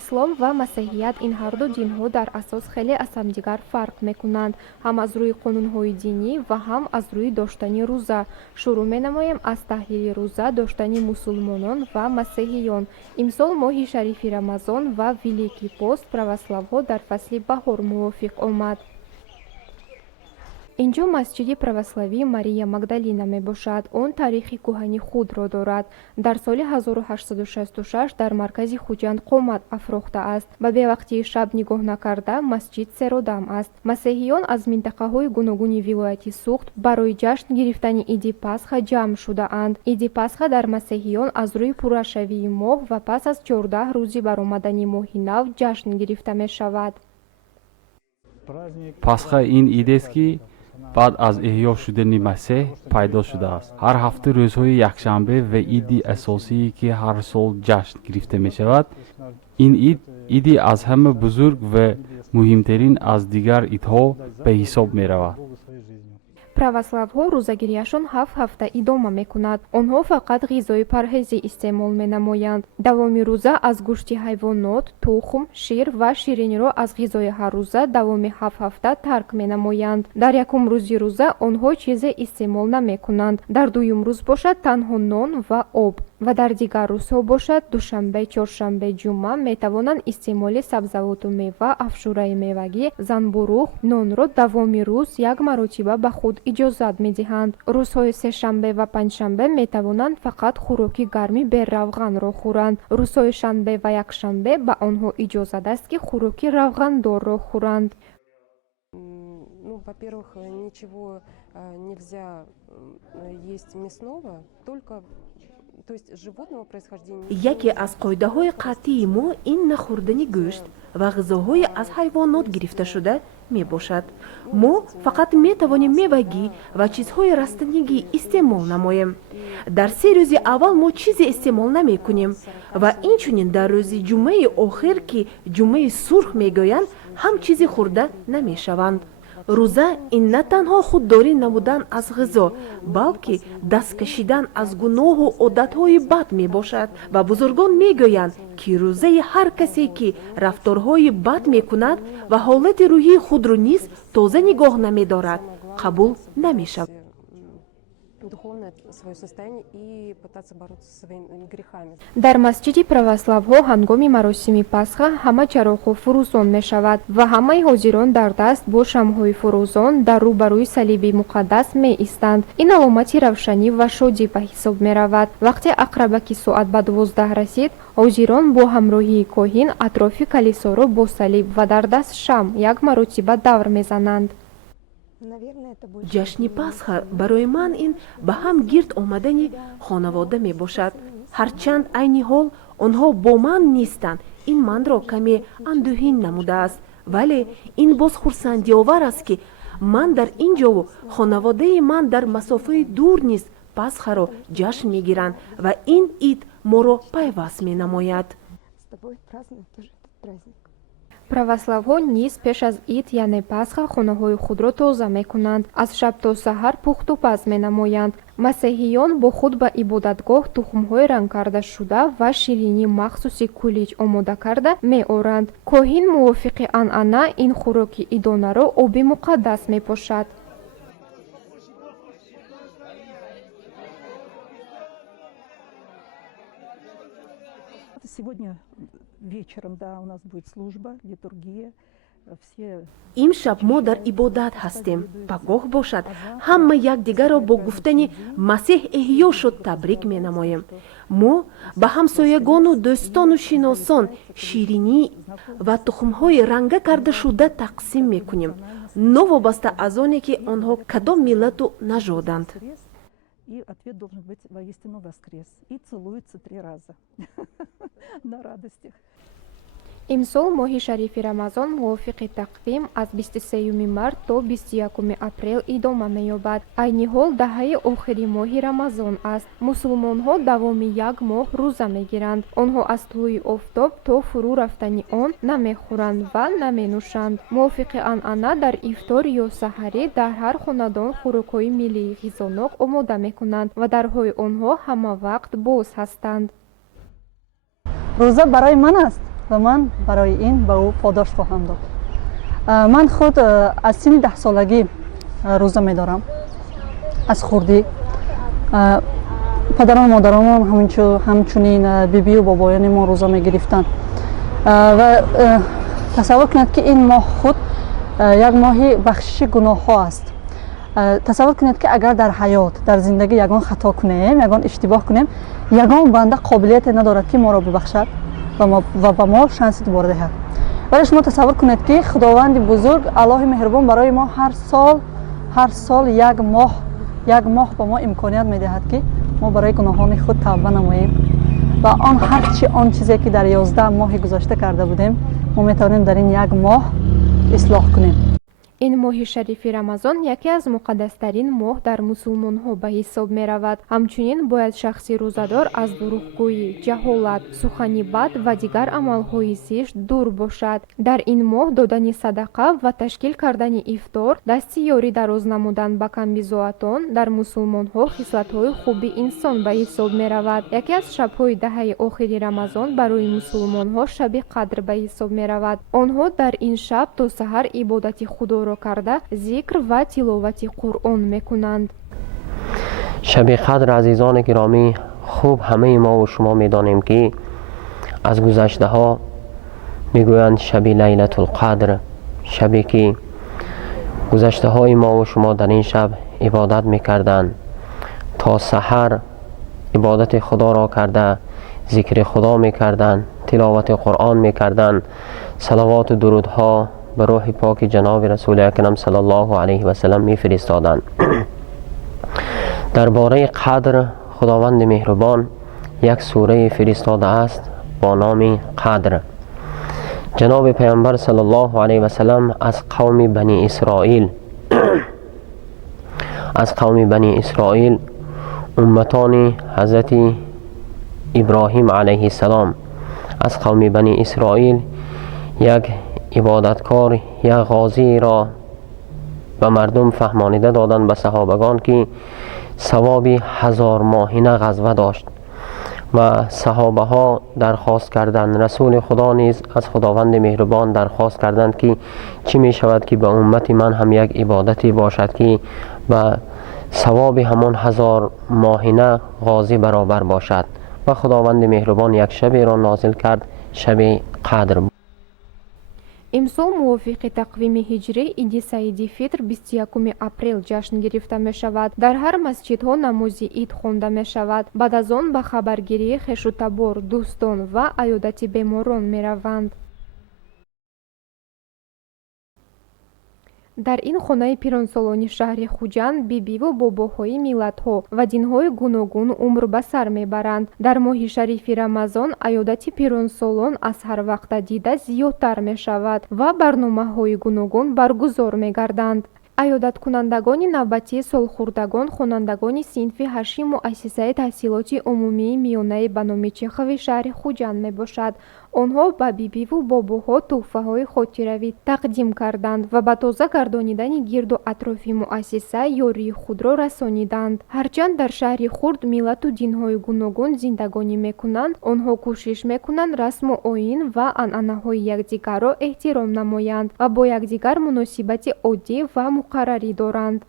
ислом ва масеҳият ин ҳарду динҳо дар асос хеле аз ҳамдигар фарқ мекунанд, ҳам аз рӯи қонунҳои динӣ ва ҳам аз рӯи доштани рӯза. Шурӯъ менамоем аз таҳлили рӯза доштани мусулмонон ва масеҳиён. Имсол моҳи шарифи Рамазон ва Великий пост православҳо дар фасли баҳор мувофиқ омад. инҷо масҷиди православии Мария Магдалина мебошад. Он таърихи кӯҳани худро дорад. Дар соли 1866 дар маркази Хуҷанд қомат афрохтааст. ба бевақтии шаб нигоҳ накарда масҷид серодам аст. масеҳиён аз минтақаҳои гуногуни вилояти Суғд барои ҷашн гирифтани Иди Пасха ҷамъ шудаанд. Иди Пасха дар масеҳиён аз рӯи пуррашавии моҳ ва пас аз 14 рӯзи баромадани моҳи нав ҷашн гирифта мешавад. пасха ин идест ки баъд аз эҳё шудани масеҳ пайдо шудааст. ҳар ҳафта рӯзҳои якшанбе ва иди асосие ки ҳар сол ҷашн гирифта мешавад. ин ид иди аз ҳама бузург ва муҳимтарин аз дигар идҳо ба ҳисоб меравад. православҳо рӯзагирияшон 7 ҳафта идома мекунад. онҳо фақат ғизои парҳезӣ истеъмол менамоянд. давоми рӯза аз гӯшти ҳайвонот, тухм, шир ва шириниро аз ғизои ҳаррӯза давоми 7 ҳафта тарк менамоянд. дар якум рӯзи рӯза онҳо чизе истеъмол намекунанд. дар дуюм рӯз бошад танҳо нон ва об ва дар дигар рӯзҳо бошад душанбе, чоршанбе, ҷумъа метавонанд истеъмоли сабзавоту мева, афшураи мевагӣ, занбӯруғ, нонро давоми рӯз як маротиба ба худ иҷозат медиҳанд. рӯзҳои сешанбе ва панҷшанбе метавонанд фақат хӯроки гарми беравғанро хӯранд. рӯзҳои шанбе ва якшанбе ба онҳо иҷозат аст ки хӯроки равғандорро хӯранд. Во-первых, ничего нельзя есть мясного, только яке аз қоидаҳои қатъии мо ин нахӯрдани гӯшт ва ғизоҳои аз ҳайвонот гирифташуда мебошад. мо фақат метавонем мевагӣ ва чизҳои растанигӣ истеъмол намоем. дар 3 рӯзи аввал мо чизе истеъмол намекунем ва инчунин дар рӯзи ҷумъаи охир ки ҷумъаи сурх мегӯянд ҳам чизе хӯрда намешаванд. рӯза ин на танҳо худдорӣ намудан аз ғизо, балки даст кашидан аз гуноҳу одатҳои бад мебошад ва бузургон мегӯянд ки рӯзаи ҳар касе ки рафторҳои бад мекунад ва ҳолати рӯҳии худро низ тоза нигоҳ намедорад, қабул намешавад. дар масҷиди православҳо ҳангоми маросими Пасха ҳама чароғҳо фурӯзон мешавад ва ҳамаи ҳозирон дар даст бо шамъҳои фурӯзон дар рӯбарӯи салиби муқаддас меистанд. ин аломати равшанӣ ва шодӣ ба ҳисоб меравад. вақте ақрабаки соат ба 12 расид, ҳозирон бо ҳамроҳии коҳин атрофи калисоро бо салиб ва дар даст шамъ як маротиба давр мезананд. ҷашни Пасха барои ман ин ба ҳам гирд омадани хонавода мебошад. ҳарчанд айни ҳол онҳо бо ман нестанд, ин манро каме андӯҳин намудааст, вале ин боз хурсандиовар аст ки ман дар ин ҷову хонаводаи ман дар масофаи дур низ Пасхаро ҷашн мегиранд ва ин ид моро пайваст менамояд. православҳо низ пеш аз ид яъне Пасха хонаҳои худро тоза мекунанд. аз шаб то саҳар пухту паз менамоянд. масеҳиён бо худ ба ибодатгоҳ тухмҳои рангкардашуда ва ширинии махсуси кулич омода карда меоранд. коҳин мувофиқи анъана ин хӯроки идонаро оби муқаддас мепошад. Вечером, да, у нас будет служба, литургия. имшаб мо дар ибодат ҳастем. пагоҳ бошад, ҳама якдигарро бо гуфтани масеҳ эҳьё шуд табрик менамоем. мо ба ҳамсоягону дӯстону шиносон ширинӣ ва тухмҳои ранга кардашуда тақсим мекунем, новобаста аз оне ки онҳо кадом миллату нажоданд. И ответ должен быть воистину воскрес. И целуется 3 раза на радостях. имсол моҳи шарифи Рамазон мувофиқи тақвим аз 23 март то 21 апрел идома меёбад. айни ҳол даҳаи охири моҳи Рамазон аст. мусулмонҳо давоми як моҳ рӯза мегиранд. онҳо аз тулӯи офтоб то фурӯ рафтани он намехӯранд ва наменӯшанд. мувофиқи анъана дар ифтор ё саҳарӣ дар ҳар хонадон хӯрокҳои миллии ғизонок омода мекунанд ва дарҳои онҳо ҳамавақт боз ҳастанд. Рӯза барои ман аст. ва ман барои ин ба ӯ подош хоҳам дод. Ман худ аз синни 10 солагӣ рӯза медорам. аз хурдӣ падарон модаронам ҳамчунин бибию бобоёни мо рӯза мегирифтанд ва тасаввур кунед ки ин моҳ худ як моҳи бахшиши гуноҳҳо аст. тасаввур кунед ки агар дар ҳаёт дар зиндагӣ ягон хато кунем, ягон иштибоҳ кунем, ягон банда қобилияте надорад ки моро бибахшад ва ба мо шанси дубора диҳад. вале шумо тасаввур кунед ки худованди бузург Аллоҳи меҳрубон барои мо ҳар сол як моҳ ба мо имконият медиҳад ки мо барои гуноҳони худ тавба намоем ва он чизе ки дар 11 моҳи гузашта карда будем, мо метавонем дар ин як моҳ ислоҳ кунем. ин моҳи шарифи рамазон яке аз муқаддастарин моҳ дар мусулмонҳо ба ҳисоб меравад. ҳамчунин бояд шахси рӯзадор аз дурӯғгӯӣ, ҷаҳолат, сухани бад ва дигар амалҳои зишт дур бошад. дар ин моҳ додани садақа ва ташкил кардани ифтор, дасти ёрӣ дароз намудан ба камбизоатон дар мусулмонҳо хислатҳои хуби инсон ба ҳисоб меравад. яке аз шабҳои даҳаи охири рамазон барои мусулмонҳо шаби қадр ба ҳисоб меравад. онҳо дар ин шаб то саҳар ибодати худоро карда зикр ва тиловати қуръон мекунанд. шаби қадр азизони гиромӣ, хуб ҳамаи мо ва шумо медонем ки аз гузаштаҳо мегӯянд шаби лайлатул қадр, шабе ки гузаштаҳои мо ва шумо дар ин шаб ибодат мекарданд, то саҳар ибодати худоро карда зикри худо мекарданд, тиловати қуръон мекарданд, салавоту дурудҳо به روح پاک جناب رسول اکرم صلی الله علیه و سلم میفرستادند. درباره قدر خداوند مهربان یک سوره فرستاده است با نام قدر. جناب پیامبر صلی الله علیه و سلم از قوم بنی اسرائیل امتان حضرت ابراهیم علیه السلام، از قوم بنی اسرائیل یک عبادتکار یا غازی را به مردم فهمانیده دادند به صحابگان که ثواب 1000 ماهینه غزوه داشت و صحابه ها درخواست کردند، رسول خدا نیز از خداوند مهربان درخواست کردند که چی می شود که به امت من هم یک عبادتی باشد که به ثواب همان 1000 ماهینه غازی برابر باشد و خداوند مهربان یک شب را نازل کرد، شب قدر. имсол мувофиқи тақвими ҳиҷрӣ иди саиди фитр 21 апрел ҷашн гирифта мешавад. дар ҳар масҷидҳо намози ид хонда мешавад. баъд аз он ба хабаргирӣ хешу-табор, дӯстон ва аёдати беморон мераванд. дар ин хонаи пиронсолони шаҳри хуҷанд бибиву бобоҳои миллатҳо ва динҳои гуногун умр ба сар мебаранд. дар моҳи шарифи рамазон аёдати пиронсолон аз ҳар вақта дида зиёдтар мешавад ва барномаҳои гуногун баргузор мегарданд. аёдаткунандагони навбатии солхӯрдагон хонандагони синфи 8 муассисаи таҳсилоти умумии миёнаи ба номи Чехови шаҳри Хуҷанд мебошад. онҳо ба бибиву бобоҳо тӯҳфаҳои хотиравӣ тақдим карданд ва ба тоза гардонидани гирду атрофи муассиса ёрии худро расониданд. ҳарчанд дар шаҳри хурд миллату динҳои гуногун зиндагонӣ мекунанд, онҳо кӯшиш мекунанд расму оин ва анъанаҳои якдигарро эҳтиром намоянд ва бо якдигар муносибати оддӣ ва муқаррарӣ доранд.